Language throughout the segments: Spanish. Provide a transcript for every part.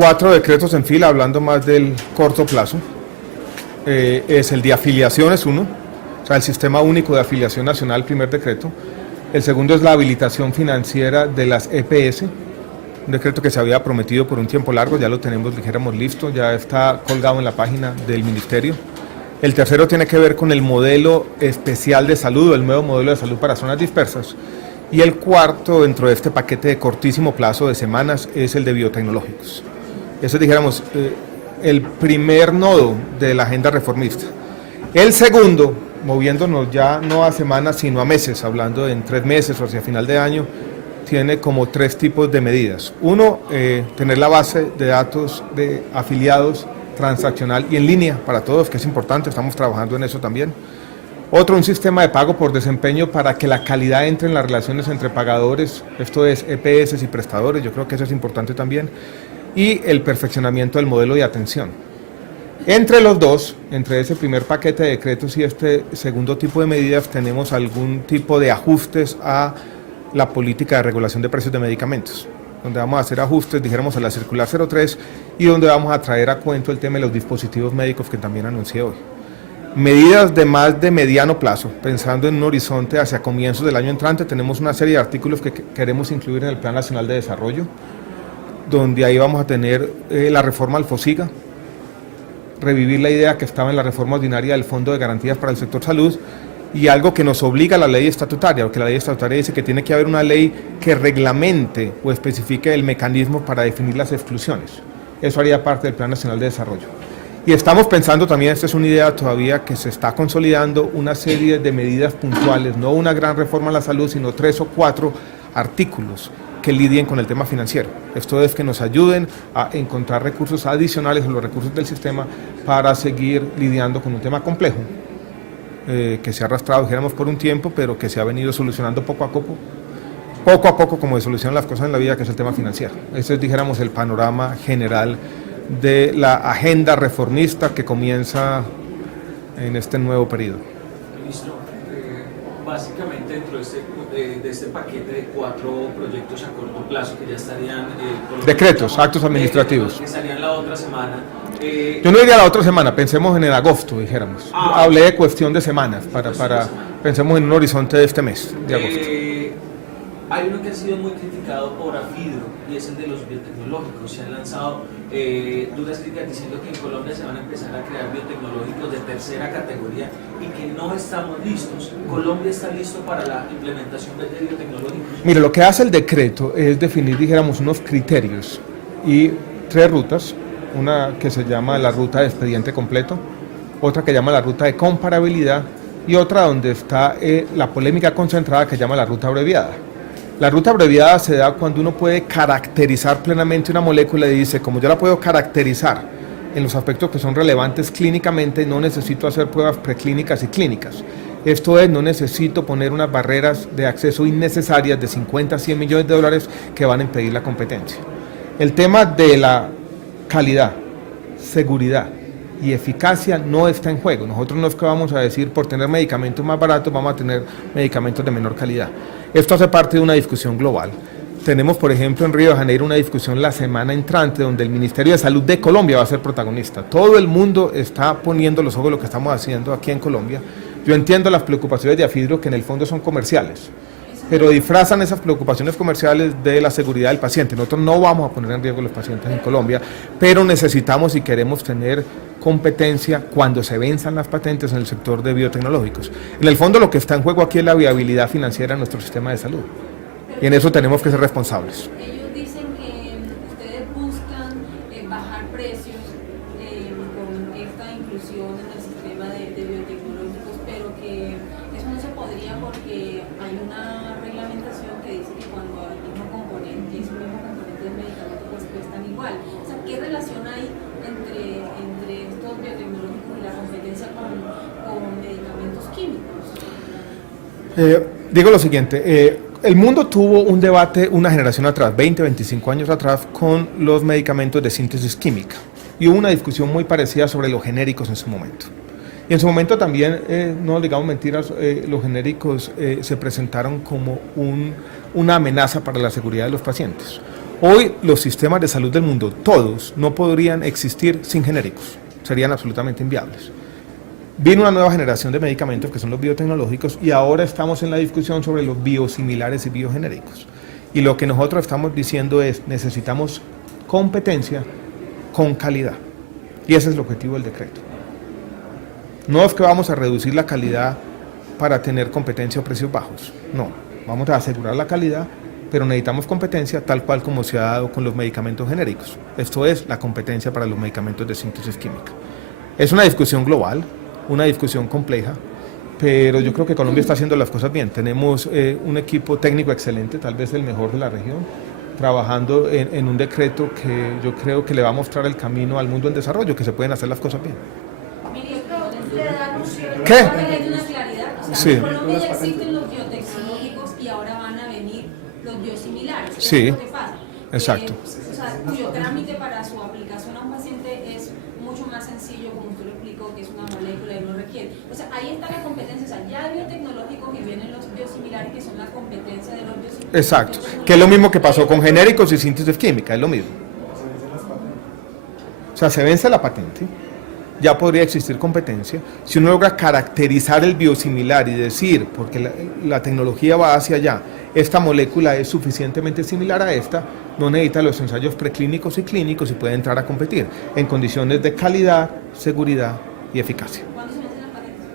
4 decretos en fila, hablando más del corto plazo. Es el de afiliaciones, uno, o sea, el Sistema Único de Afiliación Nacional, primer decreto. El segundo es la habilitación financiera de las EPS, un decreto que se había prometido por un tiempo largo, ya lo tenemos, dijéramos, listo, ya está colgado en la página del Ministerio. El tercero tiene que ver con el modelo especial de salud, o el nuevo modelo de salud para zonas dispersas. Y el cuarto, dentro de este paquete de cortísimo plazo de semanas, es el de biotecnológicos. Eso es, dijéramos, el primer nodo de la agenda reformista. El segundo, moviéndonos ya no a semanas, sino a meses, hablando en 3 meses o hacia final de año, tiene como 3 tipos de medidas. Uno, tener la base de datos de afiliados transaccional y en línea para todos, que es importante, estamos trabajando en eso también. Otro, un sistema de pago por desempeño para que la calidad entre en las relaciones entre pagadores, esto es EPS y prestadores, yo creo que eso es importante también. Y el perfeccionamiento del modelo de atención. Entre los dos, entre ese primer paquete de decretos y este segundo tipo de medidas, tenemos algún tipo de ajustes a la política de regulación de precios de medicamentos, donde vamos a hacer ajustes, dijéramos, a la circular 03 y donde vamos a traer a cuento el tema de los dispositivos médicos que también anuncié hoy. Medidas de más de mediano plazo, pensando en un horizonte hacia comienzos del año entrante, tenemos una serie de artículos que queremos incluir en el Plan Nacional de Desarrollo, donde ahí vamos a tener la reforma al FOSIGA, revivir la idea que estaba en la reforma ordinaria del Fondo de Garantías para el Sector Salud, y algo que nos obliga a la ley estatutaria, porque la ley estatutaria dice que tiene que haber una ley que reglamente o especifique el mecanismo para definir las exclusiones. Eso haría parte del Plan Nacional de Desarrollo. Y estamos pensando también, esta es una idea todavía que se está consolidando, una serie de medidas puntuales, no una gran reforma a la salud, sino 3 o 4 artículos que lidien con el tema financiero. Esto es que nos ayuden a encontrar recursos adicionales a los recursos del sistema para seguir lidiando con un tema complejo, que se ha arrastrado, dijéramos, por un tiempo, pero que se ha venido solucionando poco a poco, como se solucionan las cosas en la vida, que es el tema financiero. Ese es, dijéramos, el panorama general de la agenda reformista que comienza en este nuevo periodo. Ministro, básicamente dentro de este paquete de 4 proyectos a corto plazo que ya estarían... decretos, actos administrativos. Que estarían la otra semana. Yo no diría la otra semana, pensemos en el agosto, dijéramos. Hablé de cuestión de semanas, pensemos en un horizonte de este mes, de agosto. Hay uno que ha sido muy criticado por AFIDRO y es el de los biotecnológicos. Se han lanzado duras críticas diciendo que en Colombia se van a empezar a crear biotecnológicos de tercera categoría y que no estamos listos. ¿Colombia está listo para la implementación de biotecnológicos? Mire, lo que hace el decreto es definir, dijéramos, unos criterios y 3 rutas. Una que se llama la ruta de expediente completo, otra que llama la ruta de comparabilidad y otra donde está la polémica concentrada que llama la ruta abreviada. La ruta abreviada se da cuando uno puede caracterizar plenamente una molécula y dice, como yo la puedo caracterizar en los aspectos que son relevantes clínicamente, no necesito hacer pruebas preclínicas y clínicas. Esto es, no necesito poner unas barreras de acceso innecesarias de 50 a 100 millones de dólares que van a impedir la competencia. El tema de la calidad, seguridad y eficacia no está en juego. Nosotros no es que vamos a decir por tener medicamentos más baratos vamos a tener medicamentos de menor calidad. Esto hace parte de una discusión global. Tenemos, por ejemplo, en Río de Janeiro una discusión la semana entrante donde el Ministerio de Salud de Colombia va a ser protagonista. Todo el mundo está poniendo los ojos en lo que estamos haciendo aquí en Colombia. Yo entiendo las preocupaciones de AFIDRO, que en el fondo son comerciales, pero disfrazan esas preocupaciones comerciales de la seguridad del paciente. Nosotros no vamos a poner en riesgo a los pacientes en Colombia, pero necesitamos y queremos tener competencia cuando se venzan las patentes en el sector de biotecnológicos. En el fondo lo que está en juego aquí es la viabilidad financiera de nuestro sistema de salud, y en eso tenemos que ser responsables. Ellos dicen que ustedes buscan bajar precios con esta inclusión en el sistema de biotecnológicos, pero que eso no se podría porque hay una reglamentación que dice que cuando el mismo componente del medicamento pues cuestan igual. O sea, ¿qué relación hay entre estos biotecnológicos y la competencia con medicamentos químicos? Digo lo siguiente, el mundo tuvo un debate una generación atrás, 20, 25 años atrás, con los medicamentos de síntesis química. Y hubo una discusión muy parecida sobre los genéricos en su momento. Y en su momento también, no digamos mentiras, los genéricos se presentaron como una amenaza para la seguridad de los pacientes. Hoy los sistemas de salud del mundo, todos, no podrían existir sin genéricos, serían absolutamente inviables. Vino una nueva generación de medicamentos que son los biotecnológicos y ahora estamos en la discusión sobre los biosimilares y biogenéricos. Y lo que nosotros estamos diciendo es, necesitamos competencia con calidad. Y ese es el objetivo del decreto. No es que vamos a reducir la calidad para tener competencia o precios bajos, no, vamos a asegurar la calidad, pero necesitamos competencia tal cual como se ha dado con los medicamentos genéricos. Esto es la competencia para los medicamentos de síntesis química. Es una discusión global, una discusión compleja, pero yo creo que Colombia está haciendo las cosas bien. Tenemos un equipo técnico excelente, tal vez el mejor de la región, trabajando en un decreto que yo creo que le va a mostrar el camino al mundo en desarrollo, que se pueden hacer las cosas bien. ¿Qué? Hay una claridad, o sea, Sí. en Colombia ya existen los biotecnológicos y ahora van a venir los biosimilares. Eso Sí. es lo que pasa. Exacto. O sea, cuyo trámite para su aplicación a un paciente es mucho más sencillo, como usted lo explicó, que es una molécula y no requiere. O sea, ahí está la competencia. O sea, ya hay biotecnológicos y vienen los biosimilares que son la competencia de los biosimilares. Exacto, que es lo mismo que pasó con genéricos y síntesis química, es lo mismo. O sea, se vence la patente, ya podría existir competencia. Si uno logra caracterizar el biosimilar y decir, porque la tecnología va hacia allá, esta molécula es suficientemente similar a esta, no necesita los ensayos preclínicos y clínicos y puede entrar a competir en condiciones de calidad, seguridad y eficacia. ¿Cuándo se vencen las patentes?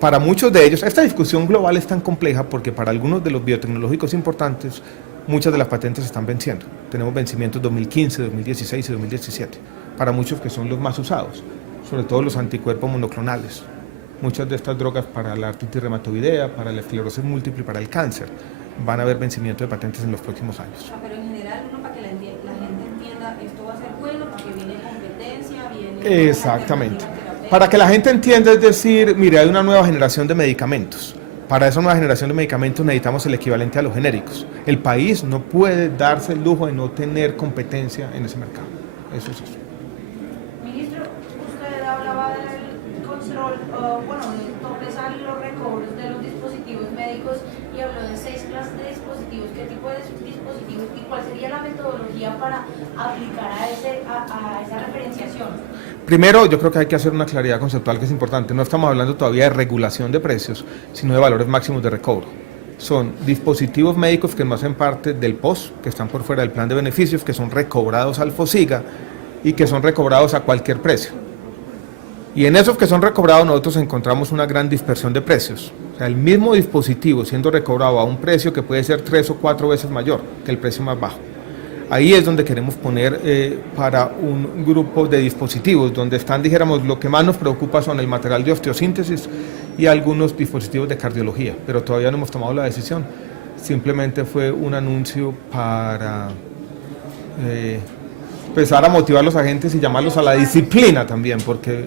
Para muchos de ellos, esta discusión global es tan compleja porque para algunos de los biotecnológicos importantes, muchas de las patentes están venciendo. Tenemos vencimientos 2015, 2016 y 2017, para muchos que son los más usados, sobre todo los anticuerpos monoclonales. Muchas de estas drogas para la artritis reumatoidea, para la esclerosis múltiple y para el cáncer, van a haber vencimiento de patentes en los próximos años. Pero en general, uno para que la gente entienda, esto va a ser bueno porque viene competencia, viene... Exactamente. Para que la gente entienda, es decir, mire, hay una nueva generación de medicamentos. Para esa nueva generación de medicamentos necesitamos el equivalente a los genéricos. El país no puede darse el lujo de no tener competencia en ese mercado. Eso es eso. Ministro, usted hablaba del control, de topes a los recobros de los dispositivos médicos y habló de 6 clases de dispositivos. ¿Qué tipo de dispositivos y cuál sería la metodología para aplicar a esa referenciación? Primero, yo creo que hay que hacer una claridad conceptual que es importante. No estamos hablando todavía de regulación de precios, sino de valores máximos de recobro. Son dispositivos médicos que no hacen parte del POS, que están por fuera del plan de beneficios, que son recobrados al FOSIGA y que son recobrados a cualquier precio. Y en esos que son recobrados nosotros encontramos una gran dispersión de precios. O sea, el mismo dispositivo siendo recobrado a un precio que puede ser 3 o 4 veces mayor que el precio más bajo. Ahí es donde queremos poner para un grupo de dispositivos, donde están, dijéramos, lo que más nos preocupa son el material de osteosíntesis y algunos dispositivos de cardiología, pero todavía no hemos tomado la decisión. Simplemente fue un anuncio para empezar a motivar a los agentes y llamarlos a la disciplina también, porque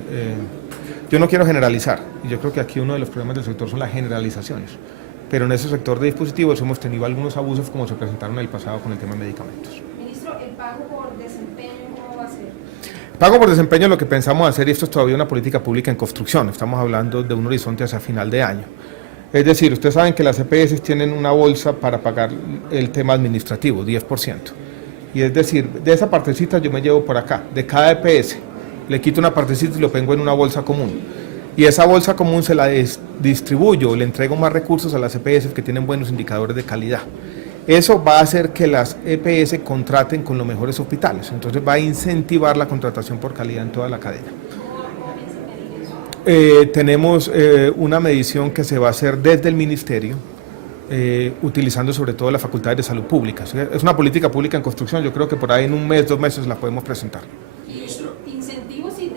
yo no quiero generalizar, y yo creo que aquí uno de los problemas del sector son las generalizaciones. Pero en ese sector de dispositivos hemos tenido algunos abusos como se presentaron en el pasado con el tema de medicamentos. Ministro, ¿el pago por desempeño cómo va a ser? Pago por desempeño, lo que pensamos hacer, y esto es todavía una política pública en construcción, estamos hablando de un horizonte hacia final de año. Es decir, ustedes saben que las EPS tienen una bolsa para pagar el tema administrativo, 10%. Y es decir, de esa partecita yo me llevo por acá, de cada EPS, le quito una partecita y lo pongo en una bolsa común. Y esa bolsa común se la distribuyo, le entrego más recursos a las EPS que tienen buenos indicadores de calidad. Eso va a hacer que las EPS contraten con los mejores hospitales, entonces va a incentivar la contratación por calidad en toda la cadena. Tenemos una medición que se va a hacer desde el Ministerio, utilizando sobre todo las facultades de salud pública. Es una política pública en construcción, yo creo que por ahí en 1 mes, 2 meses la podemos presentar. Incentivos y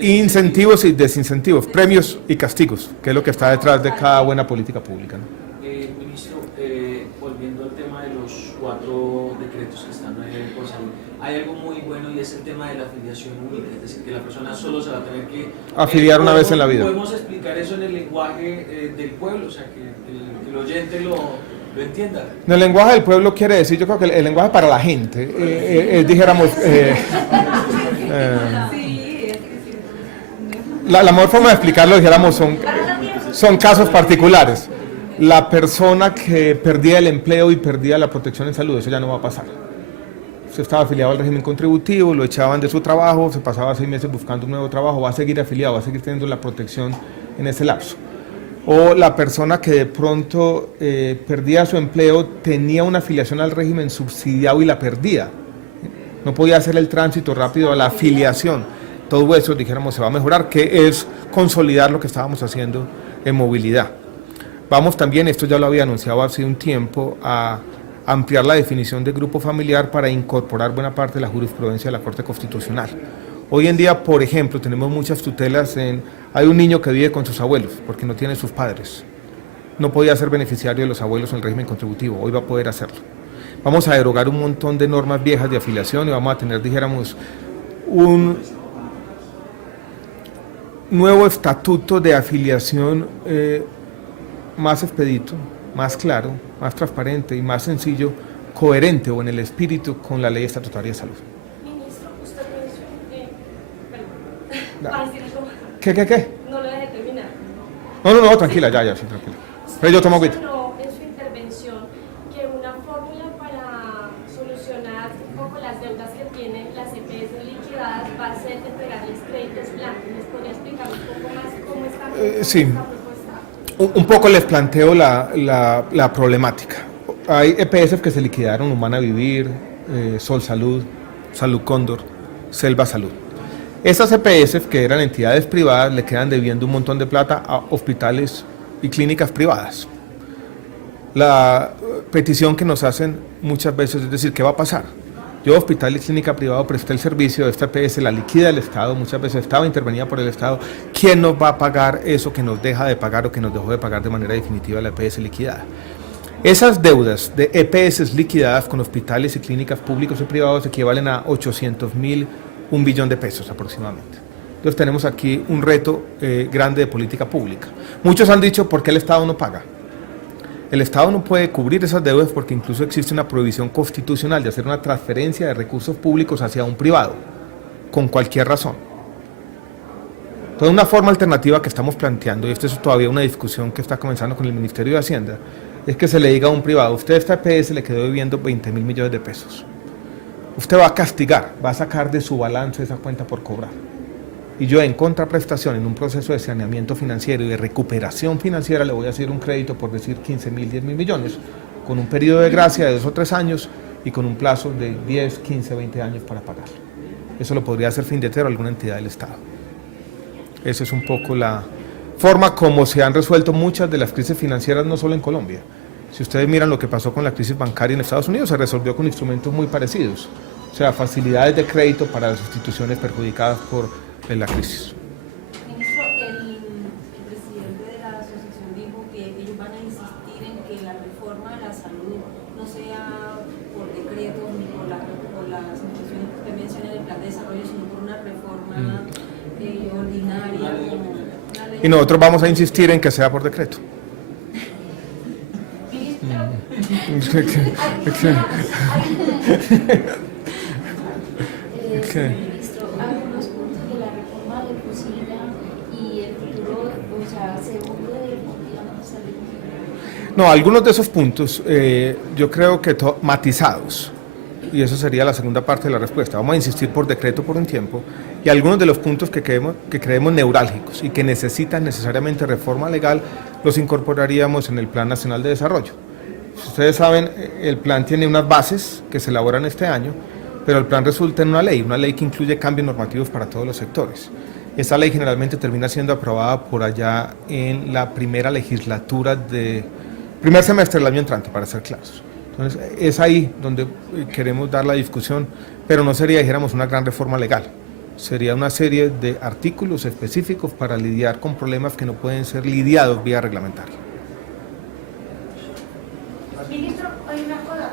Incentivos y desincentivos, premios y castigos, que es lo que está detrás de cada buena política pública, ¿no? Ministro, volviendo al tema de los 4 decretos que están por salir, hay algo muy bueno y es el tema de la afiliación única, es decir, que la persona solo se va a tener que afiliar una vez en la vida. ¿Podemos explicar eso en el lenguaje del pueblo, o sea, que el oyente lo entienda? En el lenguaje del pueblo quiere decir, yo creo que el lenguaje para la gente, dijéramos... la mejor forma de explicarlo, dijéramos, son casos particulares. La persona que perdía el empleo y perdía la protección en salud, eso ya no va a pasar. Usted estaba afiliado al régimen contributivo, lo echaban de su trabajo, se pasaba 6 meses buscando un nuevo trabajo, va a seguir afiliado, va a seguir teniendo la protección en ese lapso. O la persona que de pronto perdía su empleo, tenía una afiliación al régimen subsidiado y la perdía. No podía hacer el tránsito rápido a la afiliación. Todo eso, dijéramos, se va a mejorar, que es consolidar lo que estábamos haciendo en movilidad. Vamos también, esto ya lo había anunciado hace un tiempo, a ampliar la definición de grupo familiar para incorporar buena parte de la jurisprudencia de la Corte Constitucional. Hoy en día, por ejemplo, tenemos muchas tutelas hay un niño que vive con sus abuelos porque no tiene sus padres. No podía ser beneficiario de los abuelos en el régimen contributivo, hoy va a poder hacerlo. Vamos a derogar un montón de normas viejas de afiliación y vamos a tener, dijéramos, un nuevo estatuto de afiliación más expedito, más claro, más transparente y más sencillo, coherente o en el espíritu con la ley estatutaria de salud. Ministro, usted mencionó Da. para decir algo, ¿Qué? no lo deje terminar. No, tranquila, ya, sí, tranquila. Pero yo tomo agüita. Mencionó en su intervención que una fórmula para solucionar un poco las deudas que tienen las EPS liquidadas va a ser entregarles créditos blancos. ¿Les podría explicar un poco más cómo está Sí. esta propuesta? Un poco les planteo la problemática. Hay EPS que se liquidaron, Humana Vivir, Sol Salud, Salud Cóndor, Selva Salud. Esas EPS, que eran entidades privadas, le quedan debiendo un montón de plata a hospitales y clínicas privadas. La petición que nos hacen muchas veces es decir, ¿qué va a pasar? Yo, hospital y clínica privado, presté el servicio de esta EPS, la liquida el Estado, muchas veces estaba intervenida por el Estado. ¿Quién nos va a pagar eso que nos deja de pagar o que nos dejó de pagar de manera definitiva la EPS liquidada? Esas deudas de EPS liquidadas con hospitales y clínicas públicos y privados equivalen a 800.000, 1 billón de pesos aproximadamente. Entonces tenemos aquí un reto grande de política pública. Muchos han dicho, ¿por qué el Estado no paga? El Estado no puede cubrir esas deudas porque incluso existe una prohibición constitucional de hacer una transferencia de recursos públicos hacia un privado, con cualquier razón. Entonces, una forma alternativa que estamos planteando, y esto es todavía una discusión que está comenzando con el Ministerio de Hacienda, es que se le diga a un privado, usted a esta EPS le quedó debiendo 20.000 millones de pesos. Usted va a castigar, va a sacar de su balance esa cuenta por cobrar. Y yo, en contraprestación, en un proceso de saneamiento financiero y de recuperación financiera, le voy a hacer un crédito por decir 15.000, 10.000 millones, con un periodo de gracia de 2 o 3 años y con un plazo de 10, 15, 20 años para pagarlo. Eso lo podría hacer Findetero o alguna entidad del Estado. Esa es un poco la forma como se han resuelto muchas de las crisis financieras, no solo en Colombia. Si ustedes miran lo que pasó con la crisis bancaria en Estados Unidos, se resolvió con instrumentos muy parecidos. O sea, facilidades de crédito para las instituciones perjudicadas por la crisis. Ministro, el presidente de la asociación dijo que ellos van a insistir en que la reforma de la salud no sea por decreto ni por las instituciones que usted menciona del plan de desarrollo, sino por una reforma ordinaria, como una ley. Y nosotros vamos a insistir en que sea por decreto. Ministro, algunos puntos de la reforma de Cosida y el futuro, o sea, seguro definitivamente salir. No, algunos de esos puntos yo creo que matizados, y eso sería la segunda parte de la respuesta. Vamos a insistir por decreto por un tiempo, y algunos de los puntos que creemos neurálgicos y que necesitan necesariamente reforma legal, los incorporaríamos en el Plan Nacional de Desarrollo. Ustedes saben, el plan tiene unas bases que se elaboran este año, pero el plan resulta en una ley que incluye cambios normativos para todos los sectores. Esta ley generalmente termina siendo aprobada por allá en la primera legislatura primer semestre del año entrante, para ser claros. Entonces, es ahí donde queremos dar la discusión, pero no sería, dijéramos, una gran reforma legal. Sería una serie de artículos específicos para lidiar con problemas que no pueden ser lidiados vía reglamentaria. Ministro, hay una cosa,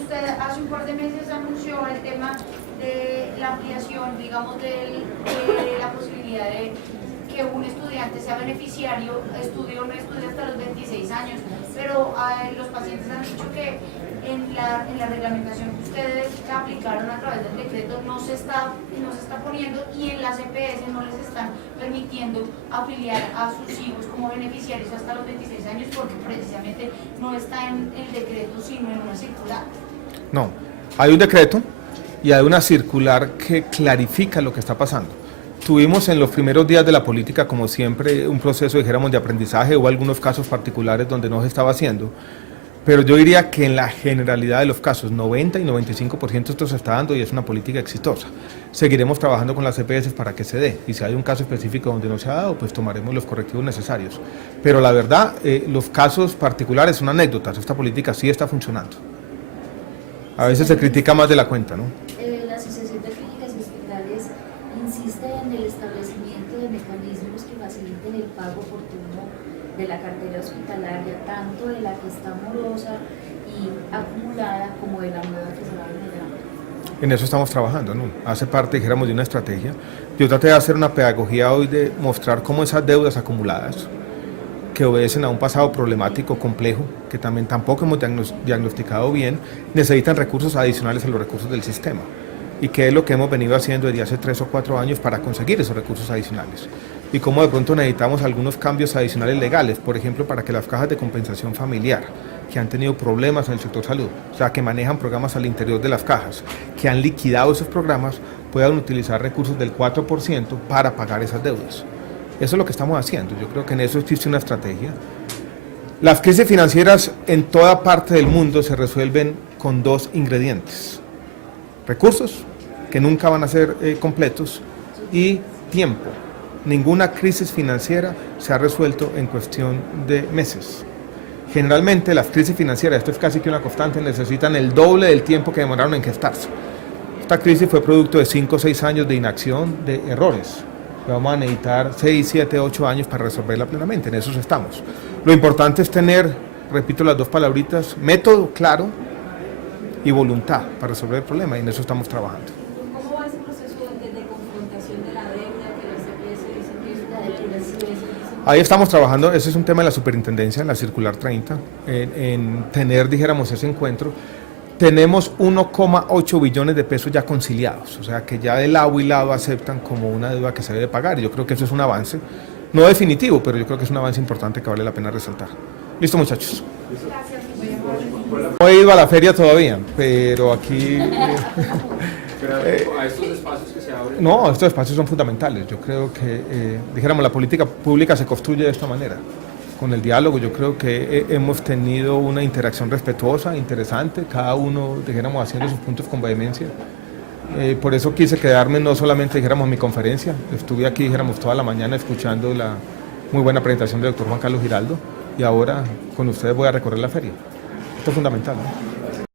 usted hace un par de meses anunció el tema de la ampliación, digamos, de la posibilidad de que un estudiante sea beneficiario, estudie o no estudie hasta los 26 años, pero los pacientes han dicho que en la reglamentación que ustedes aplicaron a través del decreto decreto no se está poniendo y en las EPS no les están permitiendo afiliar a sus hijos como beneficiarios hasta los 26 años porque precisamente no está en el decreto sino en una circular. No, hay un decreto y hay una circular que clarifica lo que está pasando. Tuvimos en los primeros días de la política, como siempre, un proceso, dijéramos, de aprendizaje. Hubo algunos casos particulares donde no se estaba haciendo, pero yo diría que en la generalidad de los casos, 90 y 95% esto se está dando y es una política exitosa. Seguiremos trabajando con las EPS para que se dé, y si hay un caso específico donde no se ha dado, pues tomaremos los correctivos necesarios. Pero la verdad, los casos particulares son anécdotas, esta política sí está funcionando. A veces se critica más de la cuenta, ¿no? La Asociación de Clínicas y Hospitales insiste en el establecimiento de mecanismos que faciliten el pago oportuno de la cartera hospitalaria, tanto de la que está morosa y acumulada como de la nueva que se va a generar. En eso estamos trabajando, ¿no? Hace parte, dijéramos, de una estrategia. Yo traté de hacer una pedagogía hoy de mostrar cómo esas deudas acumuladas, que obedecen a un pasado problemático, complejo, que también tampoco hemos diagnosticado bien, necesitan recursos adicionales a los recursos del sistema. Y qué es lo que hemos venido haciendo desde hace 3 o 4 años para conseguir esos recursos adicionales. Y cómo de pronto necesitamos algunos cambios adicionales legales, por ejemplo, para que las cajas de compensación familiar, que han tenido problemas en el sector salud, o sea, que manejan programas al interior de las cajas, que han liquidado esos programas, puedan utilizar recursos del 4% para pagar esas deudas. Eso es lo que estamos haciendo. Yo creo que en eso existe una estrategia. Las crisis financieras en toda parte del mundo se resuelven con 2 ingredientes: recursos, que nunca van a ser completos, y tiempo. Ninguna crisis financiera se ha resuelto en cuestión de meses. Generalmente las crisis financieras, esto es casi que una constante, necesitan el doble del tiempo que demoraron en gestarse. Esta crisis fue producto de 5 o 6 años de inacción, de errores. Vamos a necesitar 6, 7, 8 años para resolverla plenamente, en eso estamos. Lo importante es tener, repito las 2 palabritas, método claro y voluntad para resolver el problema, y en eso estamos trabajando. ¿Cómo va ese proceso de confrontación de la deuda que las EPS dicen que es una deuda? Ahí estamos trabajando, ese es un tema de la superintendencia, en la circular 30, en tener, dijéramos, ese encuentro. Tenemos 1,8 billones de pesos ya conciliados, o sea que ya de lado y lado aceptan como una deuda que se debe pagar. Yo creo que eso es un avance, no definitivo, pero yo creo que es un avance importante que vale la pena resaltar. Listo, muchachos. No he ido a la feria todavía, pero aquí... a estos espacios que se abren. No, estos espacios son fundamentales. Yo creo que, dijéramos, la política pública se construye de esta manera, con el diálogo. Yo creo que hemos tenido una interacción respetuosa, interesante, cada uno, dijéramos, haciendo sus puntos con vehemencia. Por eso quise quedarme no solamente, dijéramos, en mi conferencia, estuve aquí, dijéramos, toda la mañana escuchando la muy buena presentación del doctor Juan Carlos Giraldo, y ahora con ustedes voy a recorrer la feria. Esto es fundamental, ¿no?